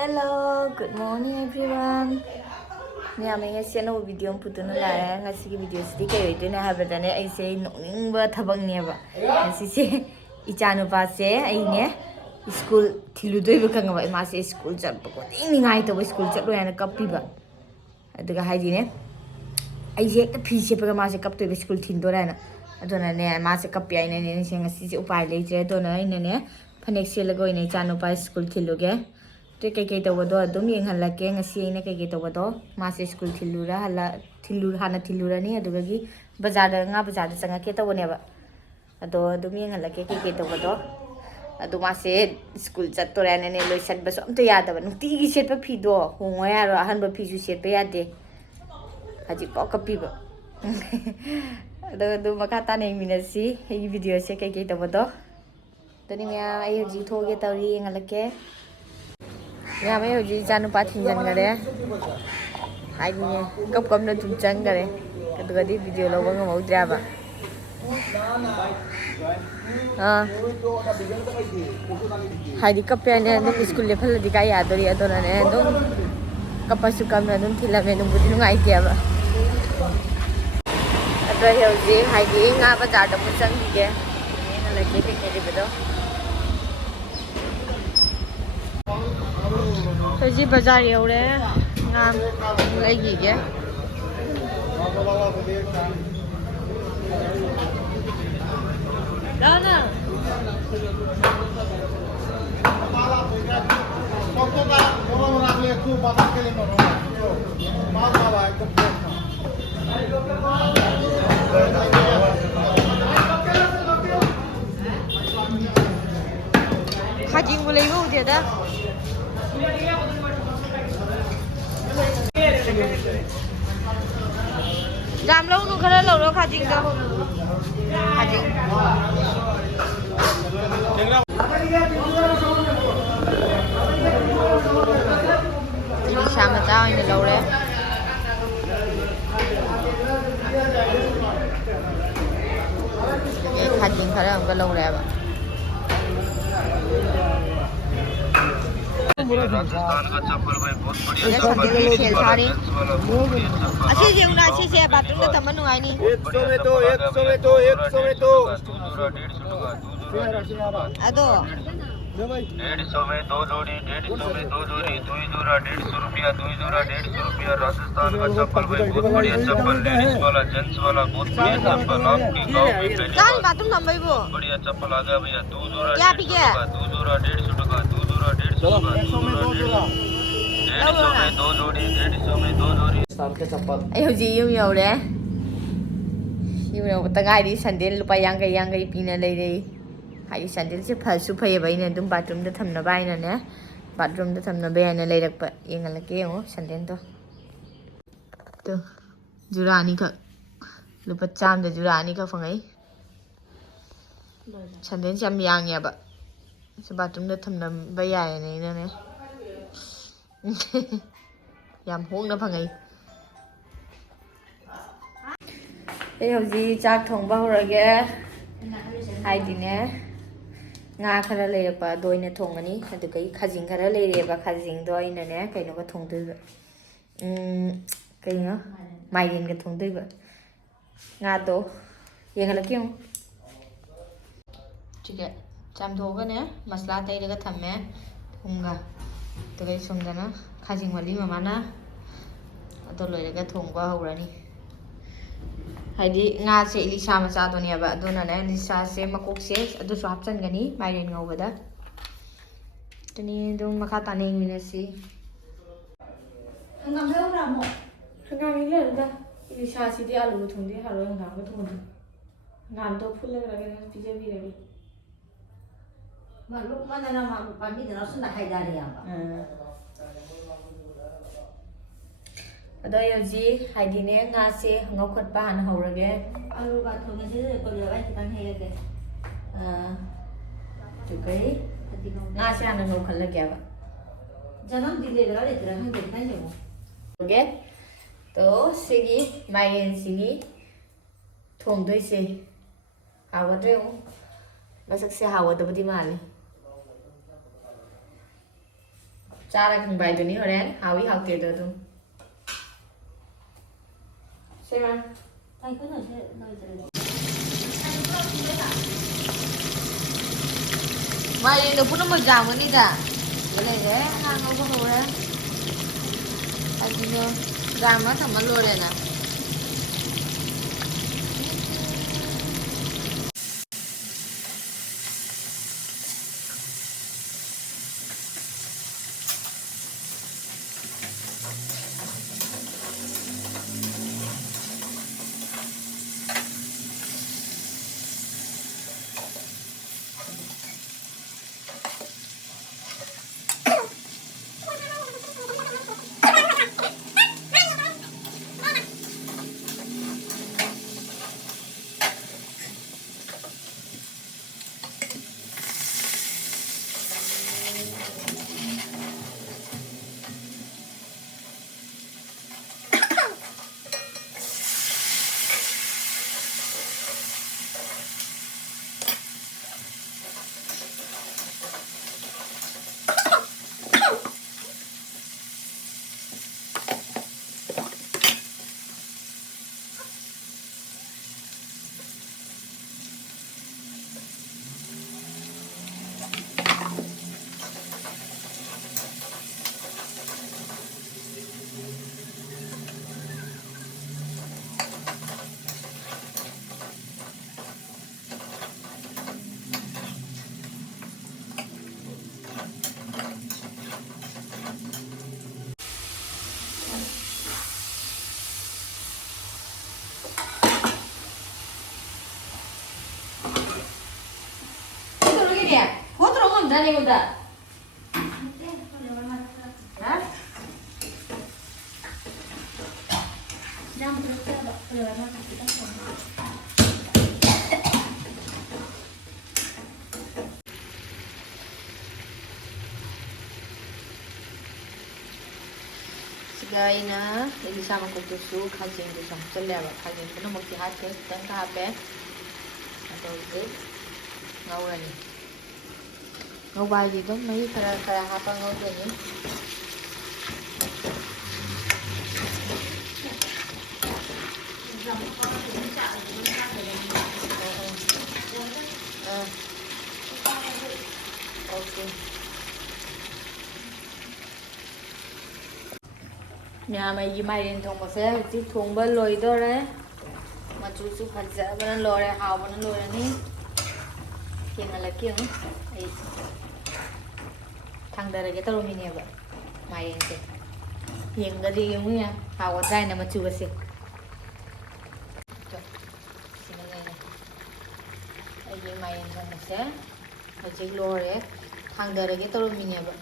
Hello, good morning everyone. Nhà mình ngay xem một video phụ nữ là ngay khi video sẽ cái video này hay là này ai sẽ nông bơ thằng bằng nhẹ vậy. Ngay sẽ ichanu ba sẽ ai nhé school thilu đôi bữa càng vậy mà sẽ school chặt bữa cái ngay tới school chặt rồi anh copy vậy. Itu cái hay gì nè. Ai sẽ cái phi sẽ bữa mà sẽ copy tới school thilu rồi nè. Itu nè mà sẽ copy ai nè sẽ ngay sẽ upay lấy chơi itu nè phanek sẽ là gọi nè ichanu ba school thilu cái. Tôi cái tàu đó đúng như hành là cái ngày xưa này cái tàu đó mà sẽ school thilura hala thilura hana thilura này đó cái bazar đó bazar đó sang cái tàu này vậy đó đúng như hành là cái tàu đó đó mà sẽ school chặt tôi này này lối sân bớt ông tôi nhớ đó nung tí cái bớt phi đó hùng ngoại rồi han bớt phi chú sét bớt nhớ haji có copy vậy đó mà kata này mình sẽ cái video sẽ cái tàu đó tôi này ai chỉ thôi cái tàu đi hành là cái nhà mấy hồi chị chăn ba thiên chân cái đấy, hai người cấp công nó chụp chân cái đấy, cái đi video lâu vẫn không ra vậy, hai đi cấp này nó school level đi cái gì đó thì này nó cấp pas suka nó thì là mình nung bút nung ai kia vậy, rồi hiểu gì hai đi ngã bắt chặt được một chân gì kia, nên là cái đi đó. Tôi chỉ bazar yêu đấy, ngam lấy gì vậy? Đó nè. Haji boleh go dia dah. Làm lâu luôn khá lâu đó Khajing đâu Khajing đi xa mà tao anh lâu đấy Khajing khá là lâu đẹp ạ Rajasthan का चप्पल भाई बहुत बढ़िया चप्पल है अच्छी जी उन्हें अच्छी से बात उन्हें तमन नुआई नहीं 100 में दो 100 में दो 100 में दो दूसरा 150 अदो 150 में दो जोड़ी 150 में दो जोड़ी दुई जोड़ा 150 रुपया दुई जोड़ा 150 रुपया राजस्थान का चप्पल भाई बहुत बढ़िया चप्पल लेडीज वाला जेंट्स वाला बहुत बढ़िया चप्पल आपकी गांव में पहली बार बढ़िया चप्पल आ गया भैया दो जोड़ा 150 दो जोड़ा 150 टका दो जोड़ा 150 टका 150 में दो जोड़ी 150 में दो जोड़ी साल के चप्पल ai hồi gì yêu đấy yêu ta gai đi sandal lupa yang cái pina lấy đi hai sandal sẽ phải super vậy nè đúng bathroom đã thầm nó bay nè bathroom đã thầm nó bay nè lấy được vậy yên là cái không sandal to tu jurani ka lupa cham da jurani ka phang ấy sandal cham yang ya ba sẽ bathroom đã thầm nó bay này nè yam hôn nó phang ấy bây giờ gì chắc thùng bao rồi kìa hai đi nè ngà khá là lấy được đôi nè thùng anh ấy từ cái khajing khá là lấy được khajing đôi nè cái nó có thùng tư vậy cái nó mày đến cái thùng tư vậy ngà tổ vậy là kiểu chị kệ chăm thô cái nè masala tay được thầm mẹ thùng gà từ cái sông ra nó khajing mà đi mà mana tôi lấy được cái thùng bao rồi đi 하이디 nga se lisa macha to ne ba aduna ne lisa se makok se adu su hapchan gani mairen ngau bada tani dum makha ta ne ni si hangam heu ra mo hangam ni le da lisa si di alu thong di haro hangam ko thong ngam to phul la ga pije bi re mà lúc mà nó mà bạn biết nó sẽ là hay ra đi à ở đây là gì hai đi nè nga se ngau khat ba han ho ra ge alu bạn thôi cái gì tôi giờ anh chỉ đang hay cái tu kai nga se han ngau khat la ge ba janam dile ra le tra hay देखना है वो ge to sigi mairen sigi thong doi se hawa dre mo masak se hawa da budi mali चारा खंबा इदुनी होरेन हावी हावते दो तुम सेमा ไปก็หน่อยเถอะหน่อยเถอะ मारी no पुनो मजामनी दा गले रे हांगो को होरे अदिनो गामा थमा लोरे ना Otro monta ni monta. Hah? Jangan terus ya, lewat mana kita semua. Sigaina, ini sama kutusu, kajing tu sama celera, kajing tu nak mesti hati, dan kahape, atau itu, ngau ni. Ngau baju tu, mesti kara apa ngau tu ni. Okay. Nhà mày gì mày đến thùng một xe chứ thùng bơ lồi đó đấy mà chú phải dễ bơ lồi này hào bơ lồi này ní kiêng là kiêng ấy thằng đời cái tao mình nè vậy mày đến thế hiện cái gì cũng nha hào ở đây nè mà chú cái gì ấy gì mày đến thùng một xe mà chỉ lồi đấy thằng đời cái tao mình nè vậy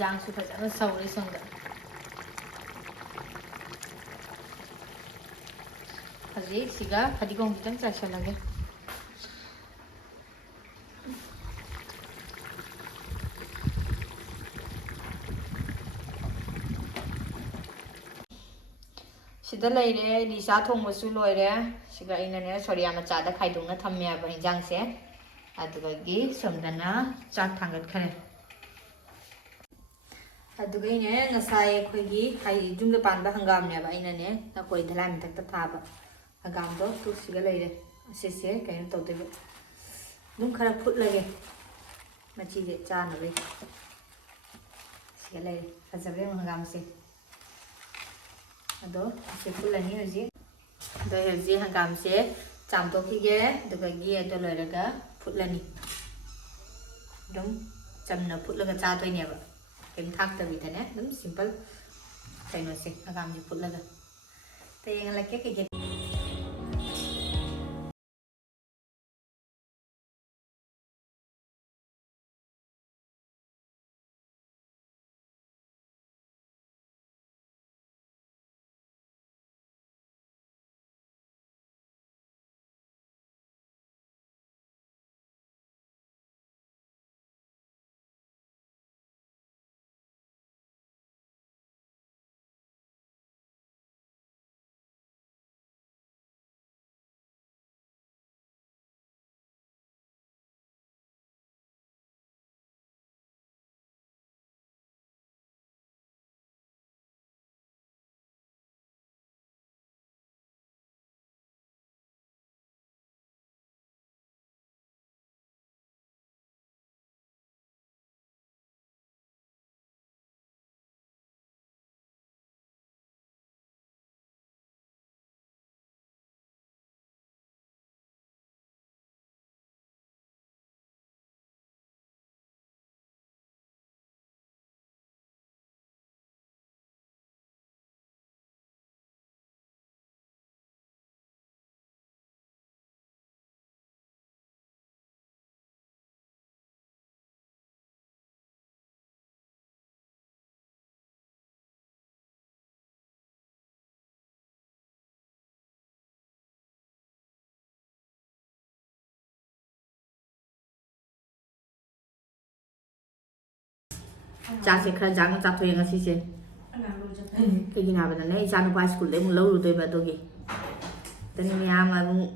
장수 가자. 서울에 성다. 아직 시가 가디공 비장 짜셔나게. 시다 레이레 리사 통모수 로이레 시가 이나네 소리야 마짜다 카이동나 탐미야 바 인장세 아두가기 섬다나 짝 당긋 카네 अदुगैने नसाय खोगी high Jung Panba हंगाम ने बा इनाने ना कोई धलान तक त थाबा हंगाम दो तुसिगा लेरे असेसे कहीं तौते दुम खरा फुट लगे मची जे चान रे सिगा लेरे फजबे हंगाम से अदो से फुलनी हजी दो हजी हंगाम से चाम तो खिगे दुगगी अदो लेरेगा फुटलनी दुम चमना फुटलगा चा तोइने बा cái thắc từ vị thế này đúng simple cái nó sẽ làm gì phút là được thì là cái ꯆꯥꯛꯁꯦ ꯈꯔ ꯖꯥꯡꯅ ꯆꯥꯊꯣꯛꯑꯦ ꯉꯁꯤꯁꯦ ꯀꯩꯒꯤꯅꯣ ꯍꯥꯏꯕꯗꯅꯦ ꯏꯆꯥ ꯅꯨꯄꯥ ꯁ꯭ꯀꯨꯜꯗꯩ ꯑꯃꯨꯛ ꯂꯧꯔꯨꯗꯣꯏꯕ ꯑꯗꯨꯒꯤ ꯑꯗꯨꯅꯤ ꯃꯌꯥꯝ ꯑꯃꯨꯛ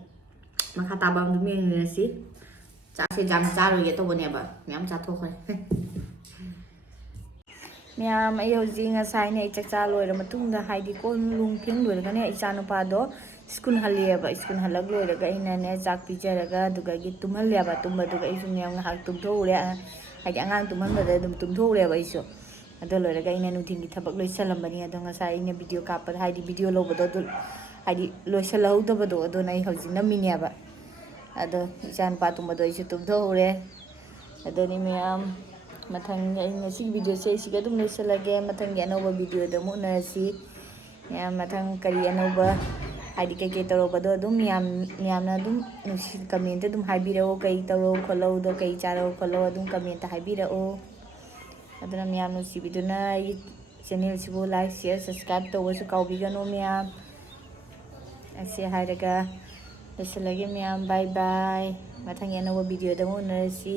ꯃꯈꯥ ꯇꯥꯕ ꯑꯃꯨꯛ ꯌꯦꯡꯃꯤꯟꯅꯁꯤ ꯆꯥꯛꯁꯦ ꯌꯥꯝ ꯆꯥꯔꯣꯏꯒꯦ ꯇꯧꯕꯅꯦꯕ ꯃꯌꯥꯝ ꯆꯥꯊꯣꯛꯈ꯭ꯔꯦ ꯃꯌꯥꯝ ꯑꯩ ꯍꯧꯖꯤꯛ ꯉꯁꯥꯏꯅꯦ ꯑꯩ ꯆꯥꯛꯆꯥ ꯂꯣꯏꯔ ꯃꯇꯨꯡꯗ ꯍꯥꯏꯗꯤ ꯀꯣꯟ ꯂꯨꯡ ꯐꯦꯡ ꯂꯣꯏꯔꯒꯅꯦ ꯏꯆꯥ ꯅꯨꯄꯥꯗꯣ ꯁ꯭ꯀꯨꯜ ꯍꯜꯂꯦꯕ ꯁ꯭ꯀꯨꯜ ꯍꯜꯂꯛ ꯂꯣꯏꯔꯒ ꯑꯩꯅꯅꯦ ꯆꯥꯛ ꯄꯤꯖꯔꯒ ꯑꯗꯨꯒ ꯇꯨꯝꯍꯜꯂꯦꯕ ꯇꯨꯝꯕꯗꯨꯒ ꯑꯩꯁꯨ ꯃꯌꯥꯝ ꯉꯥꯏꯍꯥꯛ ꯇꯨꯝꯊꯣꯛꯎꯔꯦ ꯍꯥꯏꯗꯤ ꯑꯉꯥꯡ ꯇꯨꯝꯍꯟꯕꯗ ꯑꯗꯨꯝ ꯇꯨꯝꯊꯣꯛꯎꯔꯦꯕ ꯑꯩꯁꯨ ꯑꯗꯨ ꯂꯣꯏꯔꯒ ꯑꯩꯅ ꯅꯨꯡꯊꯤꯟꯒꯤ ꯊꯕꯛ ꯂꯣꯏꯁꯜꯂꯝꯕꯅꯤ ꯑꯗꯣ ꯉꯁꯥꯏ ꯑꯩꯅ ꯚꯤꯗꯤꯑꯣ ꯀꯥꯞꯄꯗ ꯍꯥꯏꯗꯤ ꯚꯤꯗꯤꯑꯣ ꯂꯧꯕꯗꯣ ꯑꯗꯨ ꯍꯥꯏꯗꯤ ꯂꯣꯏꯁꯤꯜꯍꯧꯗꯕꯗꯣ ꯑꯗꯨꯅ ꯑꯩ ꯍꯧꯖꯤꯛ ꯅꯝꯃꯤꯅꯦꯕ ꯑꯗꯣ ꯏꯆꯥ ꯅꯨꯄꯥ ꯇꯨꯝꯕꯗꯣ ꯑꯩꯁꯨ ꯇꯨꯝꯊꯣꯛꯎꯔꯦ ꯑꯗꯨꯅꯤ ꯃꯌꯥꯝ ꯃꯊꯪ ꯑꯩ ꯉꯁꯤꯒꯤ ꯚꯤꯗꯤꯑꯣꯁꯦ ꯑꯩ ꯁꯤꯒ ꯑꯗꯨꯝ ꯂꯣꯏꯁꯤꯜꯂꯒꯦ ꯃꯊꯪꯒꯤ ꯑꯅꯧꯕ ꯚꯤꯗꯤꯑꯣꯗ ꯑꯃꯨꯛ ꯎꯅꯔꯁꯤ ꯃꯌꯥꯝ ꯃꯊꯪ ꯀꯔꯤ ꯑꯅꯧꯕ ꯍꯥꯏꯗꯤ ꯀꯩꯀꯩ ꯇꯧꯔꯛꯄꯗꯣ ꯑꯗꯨꯝ ꯃꯌꯥꯝꯅ ꯑꯗꯨꯝ ꯀꯃꯦꯟꯇ ꯑꯗꯨꯝ ꯍꯥꯏꯕꯤꯔꯛꯑꯣ ꯀꯩ ꯇꯧꯔꯣ ꯈꯣꯠꯂꯣꯗꯣ ꯀꯩ ꯆꯥꯔꯣ ꯈꯣꯠꯂꯣ ꯑꯗꯨꯝ ꯀꯃꯦꯟꯇ ꯍꯥꯏꯕꯤꯔꯛꯑꯣ ꯑꯗꯨꯅ ꯃꯌꯥꯝ ꯅꯨꯡꯁꯤꯕꯤꯗꯨꯅ ꯑꯩꯒꯤ ꯆꯦꯅꯦꯜꯁꯤꯕꯨ ꯂꯥꯏꯛ ꯁꯤꯌꯔ ꯁꯕꯁꯀ꯭ꯔꯥꯏꯕ ꯇꯧꯕꯁꯨ ꯀꯥꯎꯕꯤꯒꯅꯨ ꯃꯌꯥꯝ ꯑꯁꯤ ꯍꯥꯏꯔꯒ ꯂꯣꯏꯁꯤꯜꯂꯒꯦ ꯃꯌꯥꯝ ꯕꯥꯏ ꯕꯥꯏ ꯃꯊꯪꯒꯤ ꯑꯅꯧꯕ ꯚꯤꯗꯤꯑꯣꯗ ꯑꯃꯨꯛ ꯎꯅꯔꯁꯤ